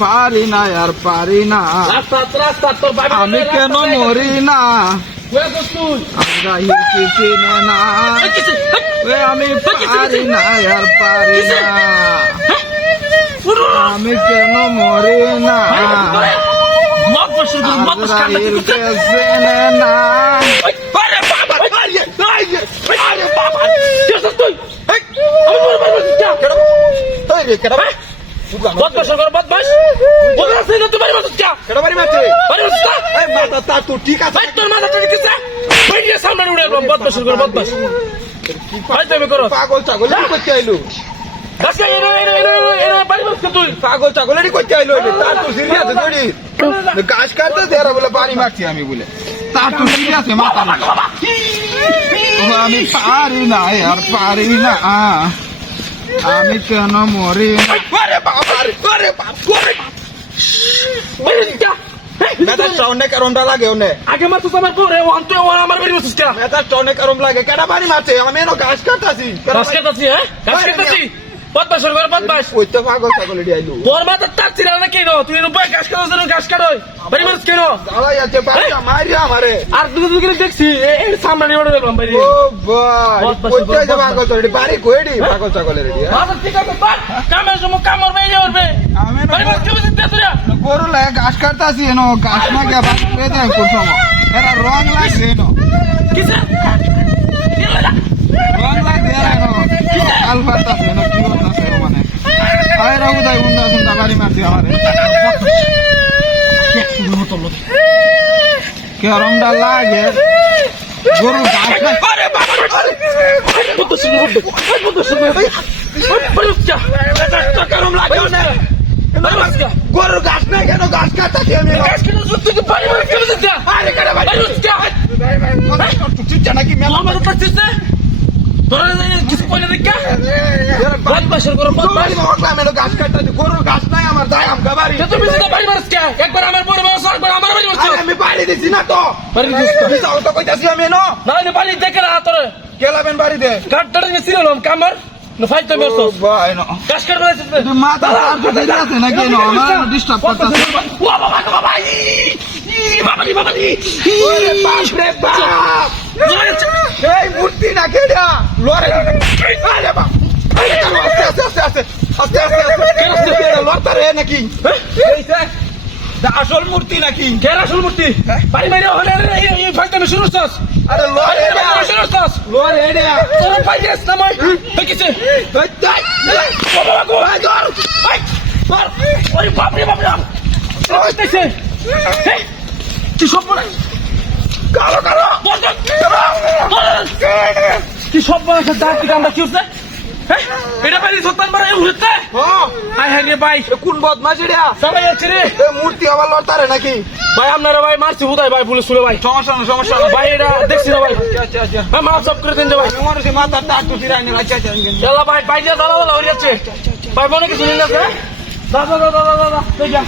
পারি না আর পারি না, আমি কেন মরি না, চিনে না, আমি পারি না আর পারি না, আমি কেন মরি না, চেনে না। ঠিক আছে তোর মাথা সামনে উড়ে পাগল ছাগল করতে আইলু, পাগল ছাগল করতে আইলো, তার তো সিরিয়াস গাছ কাটতে দেরা বলে বাড়ি মারছি আমি বলে, তার তো সিরিয়াস মাথা, আমি পারি না আর পারি না, আমি কেন মরি না। আগে মারতো আমার পরে আমার বাড়ি বসিস অনেক আরম লাগে, কেটা বাড়ি মারছে আমি গাছ কাটতাছি, গাছ কাটতাছি, হ্যাঁ গাছ কাটতাছি, বদমাশ করে বদমাশ, ওই তো পাগল ছাগল আইলো, তোর মাথা তাচ্ছি না কেন তুই গাছ কাটার গাছ কাটোই বাড়ি মারছ কেন, মারি আমারে আর দুদিন দেখছি সামনে ওড়ে গেলাম বাড়ি। ও ভাই পাগল ছাগল বাড়ি কইডি পাগল ছাগলের ঠিক আছে কামের সময় কামর বাইরে উঠবে, আমি গরু লাগে ঘাস কাটতাছি এনো, ঘাস না গিয়া বাস করে দেয় কোন সময় এরা রং লাগছে এনো, কিসে রং লাগছে এনো আল পাতাছে এনো, কি করতাছে মানে আয় রাহু দাই উন্ডা সুন্দা বাড়ি মারছি আমারে, কে রংটা লাগে গরু ঘাস না, আরে বাবা আরে কত সুন্দর কত সুন্দর গরম লাগে না, গরুর গাছ নাই কেন গাছ কাটতাছি আমি, গাছ কেন তুই বাড়ি মারছিস কেন যা, আরে কেন বাড়ি মারছিস তুই জানা কি মেলা মারতে পারছিস না, তোরা কিছু কইলে দেখা বদমাশের গরু বদমাশ আমি গাছ কাটতাছি, গরুর গাছ নাই আমার যাই আম গাবারি, তুমি তো বাড়ি মারছিস কে, একবার আমার বড় বড় একবার আমার বাড়ি মারছিস, আমি বাড়ি দিছি না তো বাড়ি দিছিস তো বিসাও তো কইতাছি আমি না না না বাড়ি দেখে না তোরে কেলাবেন বাড়ি দে কাটটারে নিছিলাম কামর no fight the verso ভাই না কাজ করবে তুই মাথা আর তো দিতে আছে নাকি না আমার ডিস্টার্ব করতেছ, ও বাবা বাবা বাবা বাবা ওরে বাপ রে বাপ এই মূর্তি না কেডা লরে আরে বাপ আস্তে আস্তে আস্তে আস্তে আস্তে আস্তে কেডা লরতারে নাকি এইটা আসল মূর্তি নাকি, কেন আসল মূর্তি বাড়ি বাইরে হলে এই ফাইট আমি শুরু করছস, আরে লরে শুরু করছস লরে রে তোর পাইছিস না মই দেখিছে তাই বাবা গো ধর আই ধর ওরে বাপ রে বাপ রে আসতেছে কি সব বলে কালো কালো কি সব বলে দাঁত কি আমরা কি হচ্ছে, এটা পাইলি সত্তান মারা উঠতে হাই হাই রে ভাই কোন বদমাশ এটা সবাই আছে রে, মূর্তি আবার লড়তারে নাকি ভাই আপনারা ভাই মারছি বোধহয় ভাই পুলিশ শুলে ভাই সমস্যা না ভাই এটা দেখছি না ভাই, আচ্ছা আচ্ছা ভাই মাফ সব করে দেন ভাই আমার সে মাথা টাক টুটি রাইনে, আচ্ছা আচ্ছা চলো ভাই বাইরে দাঁড়াও হয়ে যাচ্ছে ভাই মনে কিছু নিন না দাদা দাদা দাদা দাদা